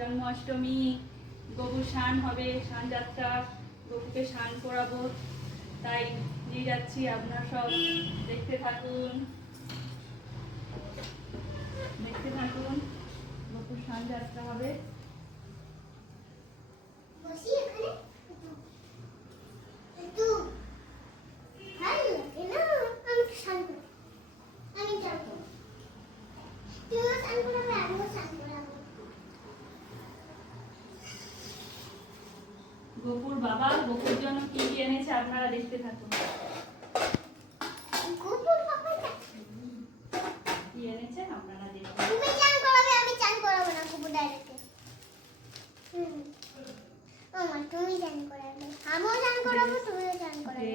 জন্মাষ্টমী গবু স্নান হবে স্নান যাত্রা গবুকে স্নান করাবো। তাই নিয়ে যাচ্ছি, আপনার সব দেখতে থাকুন। দেখতে থাকুন গবু স্নান যাত্রা হবে বসি এখানে একটু ভালো লাগে না আমি একটু স্নান করি আমি স্নান করব তুইও স্নান করাবে আমিও স্নান করাবো গোপুর বাবা গোপুর জন্য কি কি এনেছে আপনারা দেখতে থাকুন। কি এনেছে আপনারা দেখুন। তুমি স্নান করাবে আমি স্নান করাবো না গোপুর ডাইরেক্টে। হুম। আমার তুমি স্নান করাবে। আমিও স্নান করাবো তুমিও স্নান করাবে।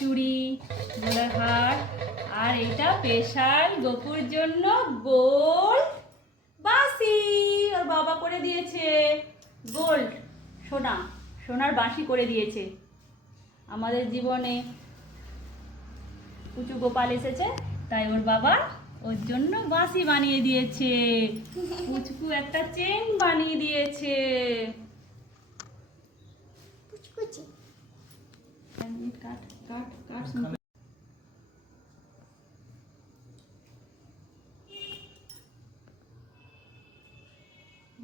চুড়ি গলার হার আর এটা স্পেশাল গোপুর জন্য গোল্ড বাঁশি। ওর বাবা করে দিয়েছে। গোল্ড, সোনা, সোনার বাঁশি করে দিয়েছে। আমাদের জীবনে কুচু গোপাল এসেছে, তাই ওর বাবা ওর জন্য বাঁশি বানিয়ে দিয়েছে। পুচকু একটা চেন বানিয়ে দিয়েছে। কাট কাট কাট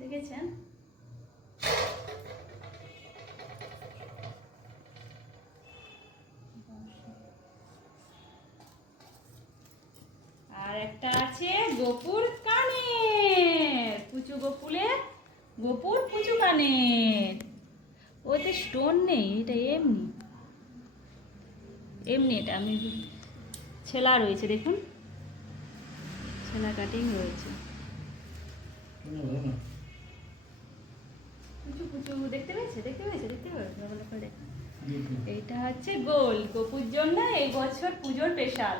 দেখেছেন? আর একটা আছে গোপুর কানের। পুচু গোপুলে গোপুর পুচু কানের। ওতে স্টোন নেই এটা এমনি। এমনি এটা আমি ছেলা রয়েছে, দেখুন। ছেলা কাটিং রয়েছে। কুচু দেখতে পেয়েছে? দেখতে পেয়েছে? দেখতে। এইটা হচ্ছে গোল। গোপুর জন্য এই বছর পুজোর স্পেশাল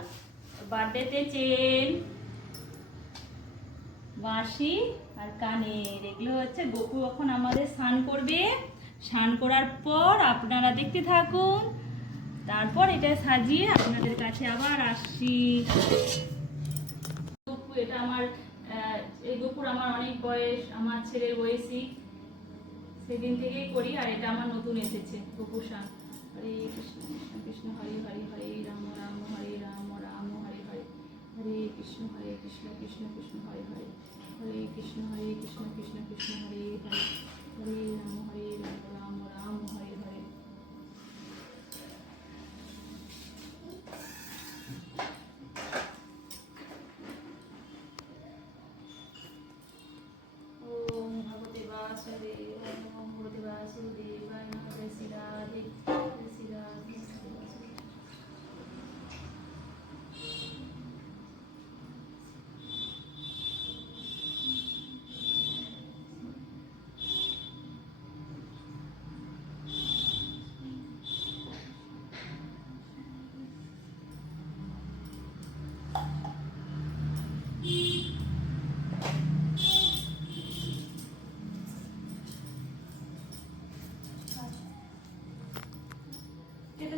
বার্থডেতে চেন, বাঁশি আর কানের এগুলো হচ্ছে গোপু এখন আমাদের স্নান করবে। স্নান করার পর আপনারা দেখতে থাকুন। তারপর এটা সাজিয়ে আপনাদের কাছে আবার আসছি। এটা আমার এই গপুর আমার অনেক বয়স, আমার ছেলের বয়সী সেদিন থেকেই করি আর এটা আমার নতুন এসেছে, গপু শান। হরে কৃষ্ণ কৃষ্ণ কৃষ্ণ, হরে হরে হরে, রাম রাম, হরে, রাম রাম, হরে হরে। হরে কৃষ্ণ হরে কৃষ্ণ কৃষ্ণ কৃষ্ণ, হরে হরে। হরে কৃষ্ণ হরে Krishna Krishna Krishna Vasudevana Prasidhari Prasidhari